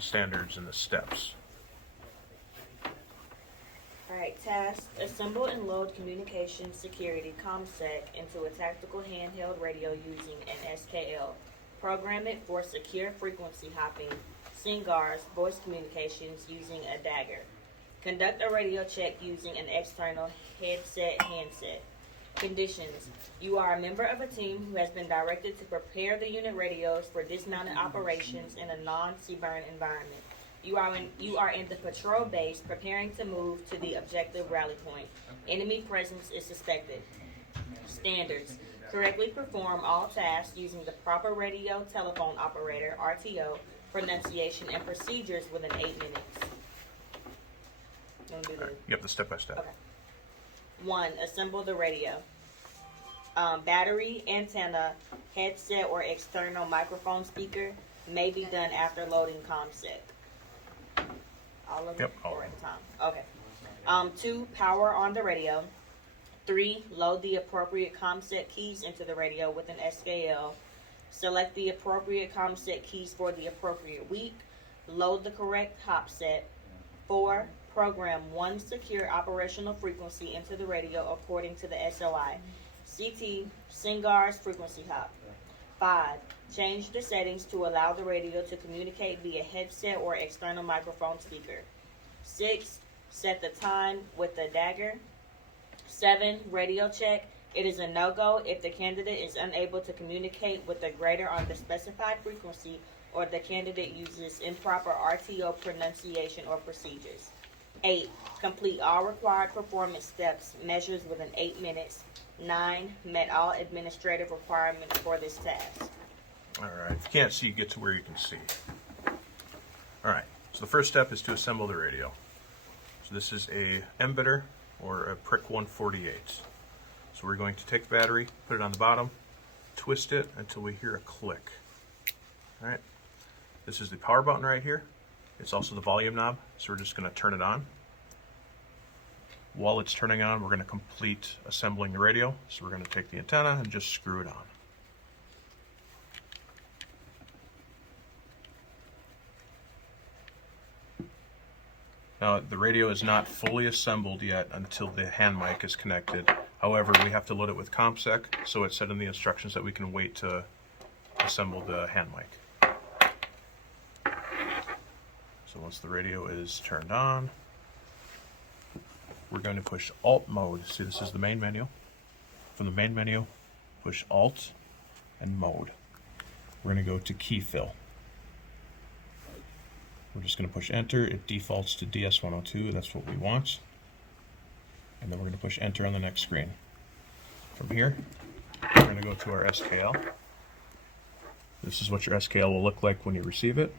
standards and the steps. Alright, task, assemble and load communication security ComSec into a tactical handheld radio using an SKL. Program it for secure frequency hopping, SINGARS, voice communications using a dagger. Conduct a radio check using an external handset. Conditions. You are a member of a team who has been directed to prepare the unit radios for dismounted operations in a non-CBRN environment. You are in the patrol base preparing to move to the objective rally point. Enemy presence is suspected. Standards. Correctly perform all tasks using the proper radio telephone operator, RTO, pronunciation, and procedures within 8 minutes. Yep, the step by step. Okay. 1. Assemble the radio. Battery, antenna, headset, or external microphone speaker may be done after loading ComSec. All of them? Yep, all or at a time. Okay. 2. Power on the radio. 3. Load the appropriate ComSec keys into the radio with an SKL. Select the appropriate ComSec keys for the appropriate week. Load the correct hop set. 4. Program one secure operational frequency into the radio according to the SOI. CT, SINGARS frequency hop. 5. Change the settings to allow the radio to communicate via headset or external microphone speaker. 6. Set the time with the dagger. 7. Radio check. It is a no-go if the candidate is unable to communicate with the grader on the specified frequency or the candidate uses improper RTO pronunciation or procedures. 8. Complete all required performance steps, measures within 8 minutes. 9. Met all administrative requirements for this task. Alright, if you can't see, get to where you can see. Alright, so the first step is to assemble the radio. So this is a embedder or a prick 148. So we're going to take the battery, put it on the bottom, twist it until we hear a click. Alright, this is the power button right here. It's also the volume knob, so we're just going to turn it on. While it's turning on, we're going to complete assembling the radio. So we're going to take the antenna and just screw it on. Now, the radio is not fully assembled yet until the hand mic is connected. However, we have to load it with ComSec, so it said in the instructions that we can wait to assemble the hand mic. So once the radio is turned on, we're going to push Alt mode. See, this is the main menu. From the main menu, push Alt and mode. We're going to go to key fill. We're just going to push enter. It defaults to DS102. That's what we want. And then we're going to push enter on the next screen. From here, we're going to go to our SKL. This is what your SKL will look like when you receive it.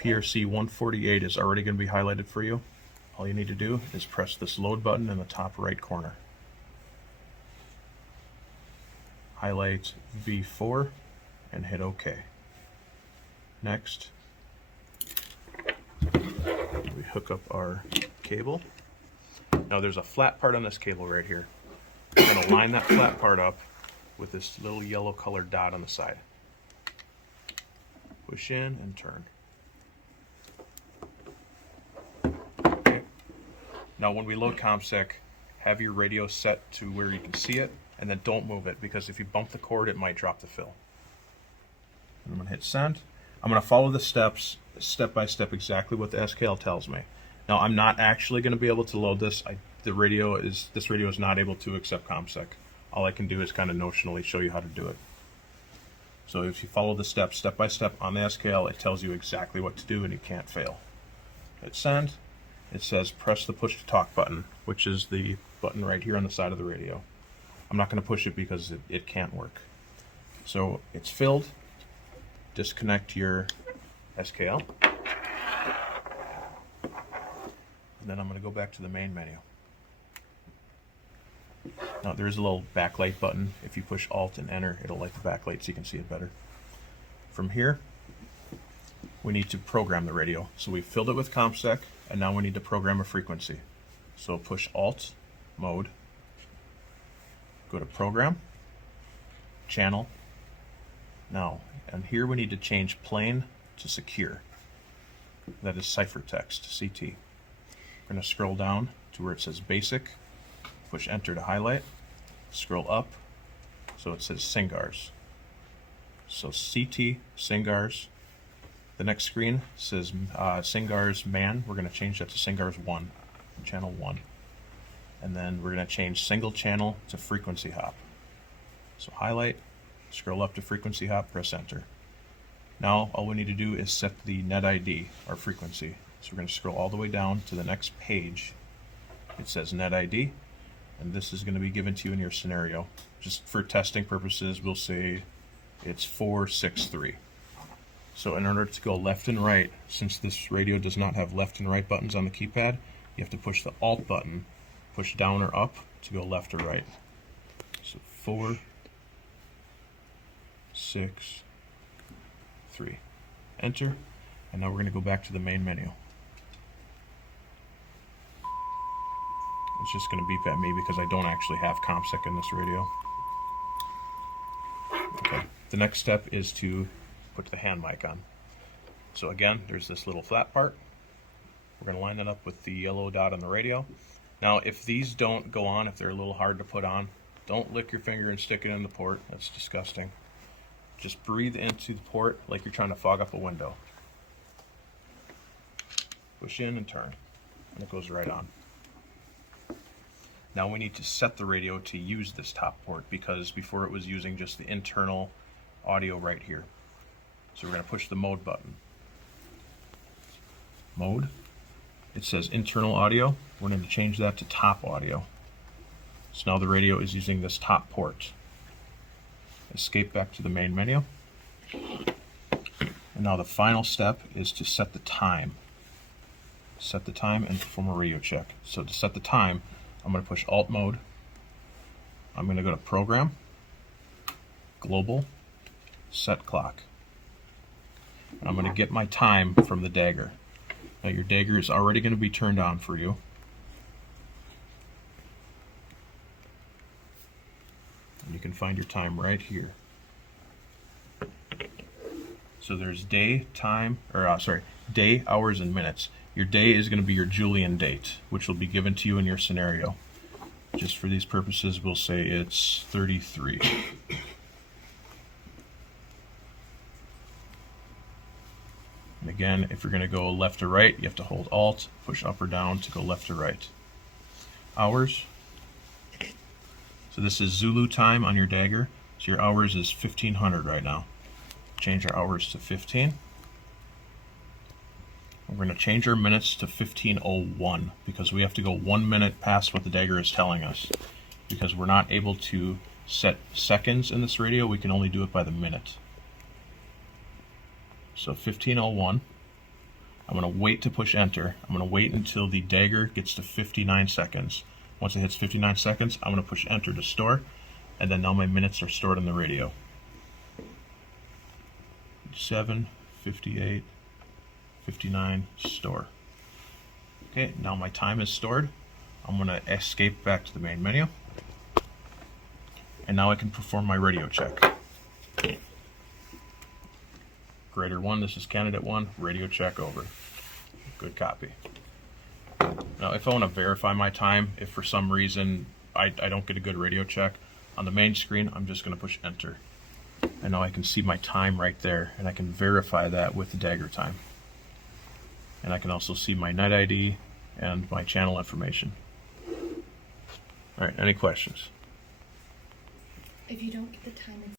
PRC 148 is already going to be highlighted for you. All you need to do is press this load button in the top right corner. Highlight V4 and hit OK. Next, we hook up our cable. Now there's a flat part on this cable right here. We're going to line that flat part up with this little yellow colored dot on the side. Push in and turn. Okay. Now when we load ComSec, have your radio set to where you can see it, and then don't move it, because if you bump the cord, it might drop the fill. And I'm going to hit send. I'm going to follow the steps, step by step, exactly what the SKL tells me. Now I'm not actually going to be able to load this. This radio is not able to accept ComSec. All I can do is kind of notionally show you how to do it. So if you follow the steps, step by step on the SKL, it tells you exactly what to do and you can't fail. Hit send. It says press the push to talk button, which is the button right here on the side of the radio. I'm not going to push it because it can't work. So it's filled. Disconnect your SKL. And then I'm going to go back to the main menu. Now there's a little backlight button. If you push Alt and Enter, it'll light the backlight so you can see it better. From here, we need to program the radio. So we filled it with ComSec, and now we need to program a frequency. So push Alt, Mode, go to Program, Channel. Now, and here we need to change plain to secure. That is ciphertext, CT. We're going to scroll down to where it says basic, push enter to highlight, scroll up, so it says SINGARS. So CT, SINGARS. The next screen says SINGARS MAN. We're going to change that to SINGARS 1, channel 1. And then we're going to change single channel to frequency hop. So highlight, scroll up to frequency hop, press enter. Now all we need to do is set the net ID, our frequency. So we're going to scroll all the way down to the next page. It says net ID, and this is going to be given to you in your scenario. Just for testing purposes, we'll say it's 463. So in order to go left and right, since this radio does not have left and right buttons on the keypad, you have to push the Alt button, push down or up to go left or right. So 4, 6, 3. Enter, and now we're going to go back to the main menu. It's just going to beep at me because I don't actually have ComSec in this radio. Okay, the next step is to put the hand mic on. So again, there's this little flat part. We're going to line it up with the yellow dot on the radio. Now, if these don't go on, if they're a little hard to put on, don't lick your finger and stick it in the port. That's disgusting. Just breathe into the port like you're trying to fog up a window. Push in and turn, and it goes right on. Now we need to set the radio to use this top port because before it was using just the internal audio right here. So we're going to push the mode button. Mode. It says internal audio. We're going to change that to top audio. So now the radio is using this top port. Escape back to the main menu. And now the final step is to set the time. Set the time and perform a radio check. So to set the time, I'm going to push Alt mode. I'm going to go to Program, Global, Set Clock. And I'm going to get my time from the dagger. Now your dagger is already going to be turned on for you. And you can find your time right here. So there's day, time, or day, hours, and minutes. Your day is going to be your Julian date, which will be given to you in your scenario. Just for these purposes, we'll say it's 33. And again, if you're going to go left or right, you have to hold Alt, push up or down to go left or right. Hours. So this is Zulu time on your dagger. So your hours is 1500 right now. Change our hours to 15. We're going to change our minutes to 1501 because we have to go 1 minute past what the dagger is telling us. Because we're not able to set seconds in this radio, we can only do it by the minute. So 1501. I'm going to wait to push enter. I'm going to wait until the dagger gets to 59 seconds. Once it hits 59 seconds, I'm going to push enter to store, and then now my minutes are stored in the radio. 7, 58, 59, store. Okay, now my time is stored. I'm going to escape back to the main menu. And now I can perform my radio check. Grader 1, this is candidate 1, radio check over. Good copy. Now if I want to verify my time, if for some reason I don't get a good radio check, on the main screen I'm just going to push enter. And now I can see my time right there, and I can verify that with the dagger time. And I can also see my net ID and my channel information. Alright, any questions? If you don't get the time